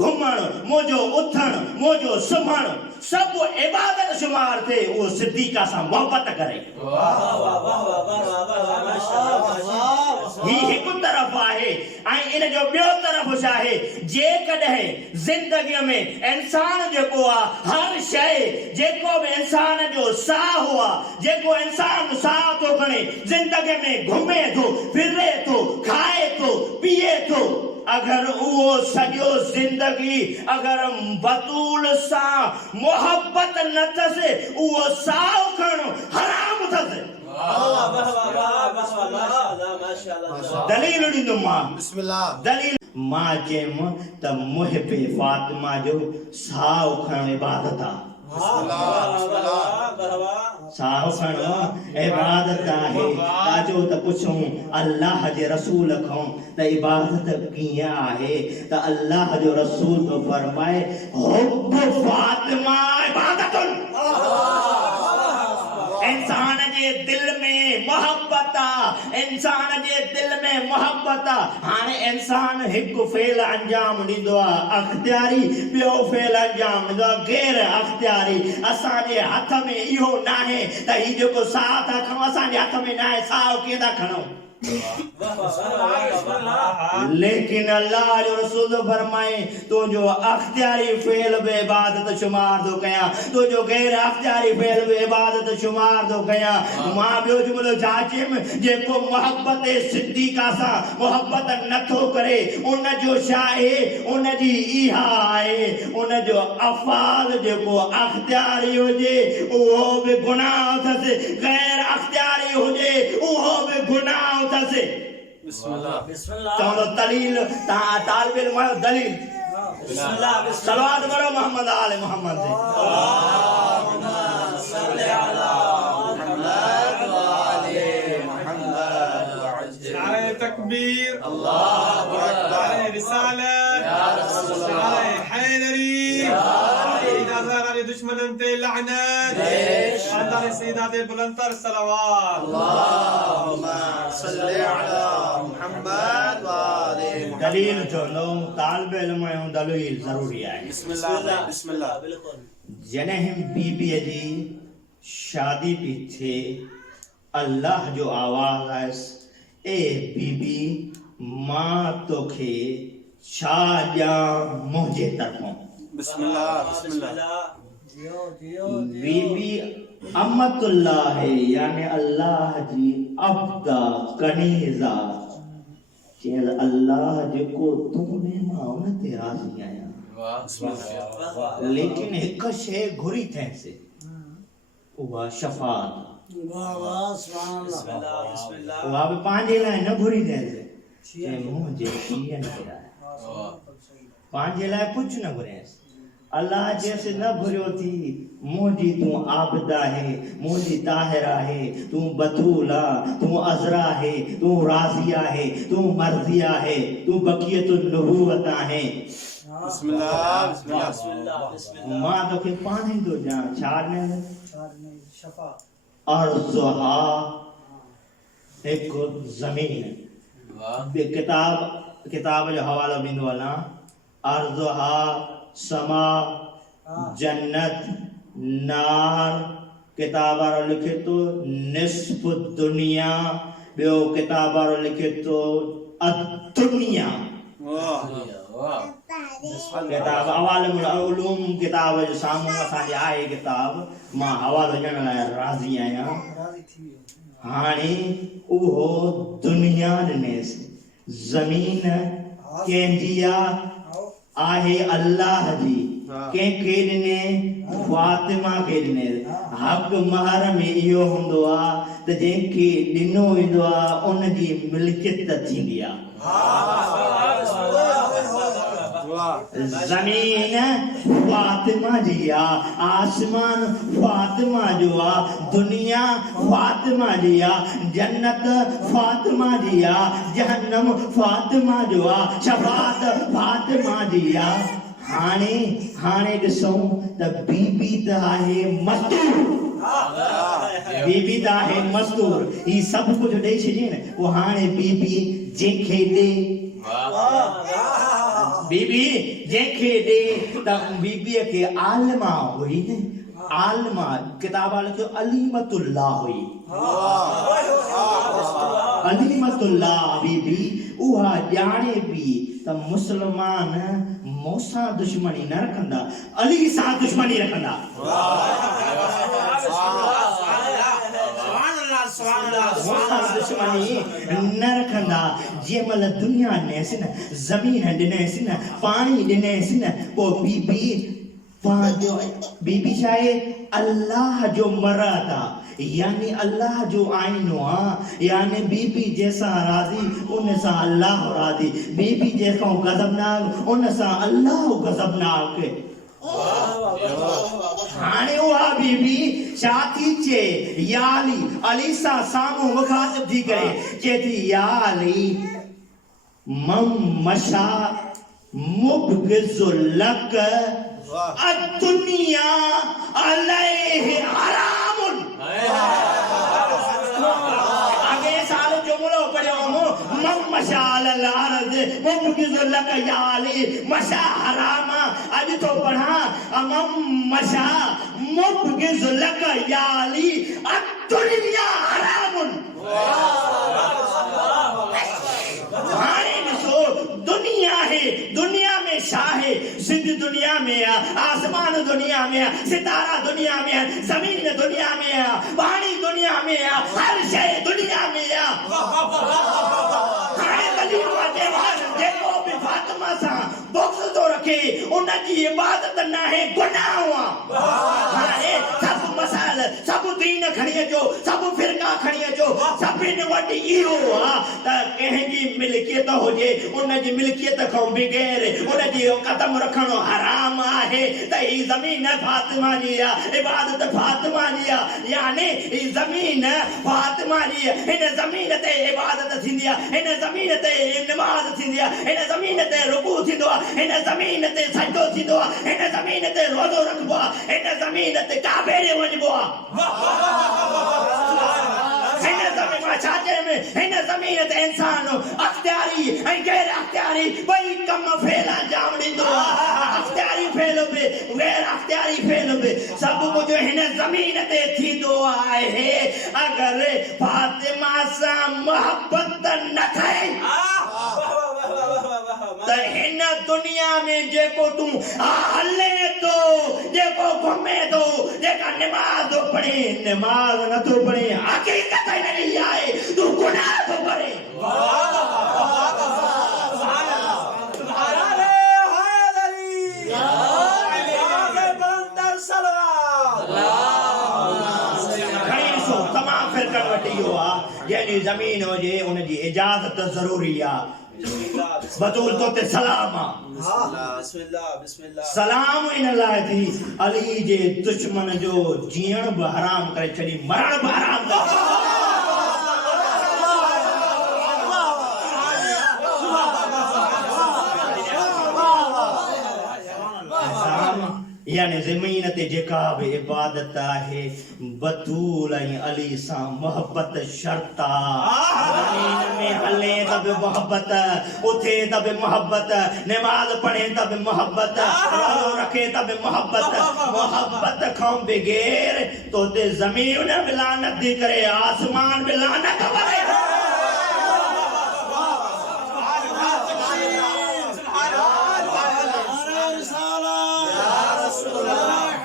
घुमण मोजो उथण मोजो सुम्हण सब इबादत शुमार थे वो सिद्दीका सा मोहब्बत करे ही एक तरफ आहे ऐं इन जो ॿियो तरफ छा आहे जेकॾहिं ज़िंदगीअ में इंसान जेको आहे हर शइ जेको बि इंसान जो साह आहे जेको इंसान साह थो खणे ज़िंदगी में घुमे थो फिरे थो खाए थो पीए थो अगर वो सॼो ज़िंदगी अगर बतूल सां मोहब्बत न अथसि उहो साह खणणु हराम अथसि दलील ॾींदुमि मां दलील मां चयमि त मुहिबे फातिमा जो साह खणणु इबादत आहे साह खणणु इबादत आहे ताजो त पुछूं अल्लाह जे रसूल खां त इबादत कीअं आहे त अल्लाह जो रसूल तो फरमाए हुब फातिमा इबादतुन इंसान जे दिल में मोहब्बत आहे इंसान जे दिल में मोहब्बत आहे हाणे इंसान हिकु फेल अंजाम ॾींदो आहे अख़्तियारी ॿियो फेल अंजाम ॾींदो आहे गैर अख़्तियारी असांजे हथ में इहो न आहे त ही जेको साह था खणूं असांजे हथ में न आहे साह कीअं था खणूं लेकिन अल्लाह जो रसूल फरमाए तो जो अख्तियारी फेल बे इबादत शुमार दो कया तो जो गैर अख्तियारी फेल बे इबादत शुमार दो कया मां बियो जुमलो जाचिम जेको मोहब्बत सिद्दीका सा मोहब्बत नथो करे उन जो शाहे उन जी इहा आहे उन जो अफ़ाल जेको अख्तियारी हुजे उहो बि गुनाह अथसि गैर अख्तियारी हुजे उहो बि गुनाह अथसि बिस्मिल्लाह चलो दलील ता तालिब इल्म दलील बिस्मिल्लाह सलवात करो मोहम्मद आले मोहम्मद अल्लाहुम्मा सल्ली अला मुहम्मद व आले मुहम्मद व अज्जल नारे तकबीर अल्लाहु अकबर रिसालत या रसूल अल्लाह हैदरी या अली दुश्मनन ते लानत अल्लाह सय्यदात बुलंदतर सलावत अल्लाहुम्मा सल्ली अला मुहम्मद व आले दलील जो नो तालिब इल्म में दलील जरूरी है बिस्मिल्लाह बिस्मिल्लाह बिल्कुल जने बीबी जी शादी पी थे अल्लाह जो आवाज है ए बीबी मां तोखे छा ॼा मुंहिंजे तरफ़ों बिस्मिल्लाह बिस्मिल्लाह बीबी अमतुल्लाह है यानी अल्लाह जी अब्दा कनीजा चेल अल्लाह जेको तूने मां उन ते राज़ी आहियां लेकिन हिक शइ घुरी थे से उहा शफाअत उहा बि पंहिंजे लाइ न घुरी थे से मुंहिंजे पीअनि जे लाइ पंहिंजे लाइ कुझु न घुरियसि अल्लाह जैसे न घुरियो थी मुंहिंजी तूं आबिद आहे मुंहिंजी ताहिर आहे तूं बतूल आहे तूं अज़रा आहे तूं राज़ी आहे तूं मर्ज़ी आहे तूं बक़ियतुन नबूवत आहे बिस्मिल्लाह बिस्मिल्लाह बिस्मिल्लाह मां तोखे पाण ई थो ॼाण छा ने शफा अर्ज़ुहा हिकु ज़मीन किताब जो हवालो ॾींदो वञा अर्ज़ुहा समा जन्नत नार किताब वारो लिखे तो निस्फ दुनिया ॿियो किताब वारो लिखे तो अदुनिया किताब अवालिमुल उलूम किताब जो साम्हूं असांजे आहे किताब मां हवालो ॾियण लाइ राज़ी आहियां हाणे उहो दुनिया ॾिनेसि ज़मीन कंहिंजी आहे अल्लाह जी कंहिंखे ॾिने फातिमा खे ॾिने हक़ महर में इहो हूंदो आहे त जंहिंखे ॾिनो वेंदो आहे उन जी मिल्कियत थींदी आहे ज़मीन फातिमा जी आहे आसमान फातिमा जो आहे दुनिया फातिमा जी आहे जन्नत फातिमा जी आहे जहन्नम फातिमा जो आहे शफाअत फातिमा जी आहे हाणे ॾिसूं त बीबी त आहे मस्तूर बीबी त आहे मस्तूर ही सभु कुझु ॾेई छॾे न पोइ हाणे बीबी जंहिंखे ॾे बीबी जेके दे त बीबी के आलमा हुई ने आलमा किताब लिखो अलीमतुल्लाह हुई अलीमतुल्लाह बीबी उहा जाने भी त मुसलमान मोसा दुश्मनी न रखंदा अली सा दुश्मनी रखंदा दुश्मनी न रखंदा जेमल दुनिया ने सिन जमीन दिने सिन पानी दिने सिन पो बीबी पांजो बीबी शाये अल्लाह जो मरादा यानी अल्लाह जो आईनो यानी बीबी जैसा राजी उन सा अल्लाह राजी बीबी जैसा गजबनाक उन सा अल्लाह गजबनाक हाने हुआ बीबी शादी चे याली अलीसा सामू मुखातिब थी करे चेती याली मम मशा मुबगिजुलक अद्दुनिया अलैहि हरामुन आगे साल जुमलो पढ़ो मम मशा अल अर्द मुबगिजुलक याली मशा हरामा आज तो पढ़ा मम मशा मुबगिजुलक याली अद्दुनिया हरामुन दुनिया है दुनिया में शाह है सिद्ध दुनिया में आसमान दुनिया में सितारा दुनिया में जमीन दुनिया में पानी दुनिया में हर शय दुनिया में देखो भी फातिमा सा बुक्स तो रखे उनकी इबादत ना है गुनाह हुआ सब मसाल सब दीन खड़िए जो सब फिरका खड़िए जो सभिन वटि इहो त कंहिंजी मिल्कियत हुजे उनजी मिल्कियत खां बग़ैर उनजी कदम रखणो हराम आहे त ही ज़मीन फातिमा जी आहे इबादत फातिमा जी आहे यानी ही ज़मीन फातिमा जी आहे हिन ज़मीन ते इबादत थींदी आहे हिन ज़मीन ते नमाज़ थींदी आहे हिन ज़मीन ते रुकू थींदो आहे हिन ज़मीन ते सजदो थींदो आहे हिन ज़मीन ते रोज़ो रखबो आहे हिन ज़मीन ते काबे ॾे वञबो आहे हिन ज़मीन ते इंसान अख्तियारी ऐं गैर अख्तियारी ॿई कम फेल अंजाम ॾींदो आहे अख्तियारी फेल बि गैर अख्तियारी फेल बि सभु कुझु हिन ज़मीन ते थींदो आहे अगरि फातिमा सां मोहबत न थिए त हिन दुनिया में जेको तूं हले तो जेको घुमे तो जेका नमाज़ थो पढ़े नमाज़ नथो पढ़े हक़ीक़त हिन जी आहे तूं गुनाह थो करे तमाम फिरकन वटि इहो आहे जंहिंजी ज़मीन हुजे उनजी इजाज़त ज़रूरी आहे बतूल तो ते सलाम सलाम इन लाइ थी अली जे दुश्मन जो जीअण बि हराम करे छॾी मरण बि हराम करे यानी ज़मीन ते जेका भी इबादत आहे बतूल ऐं अली सां मोहब्बत शर्त ज़मीन में हले त बि मोहब्बत उथे त बि मोहब्बत नमाज़ पढ़े त बि मोहब्बत रोज़ो रखे त बि मोहब्बत मोहब्बत खां बग़ैर तो ते ज़मीन भी लानत थी करे आसमान भी लानत करे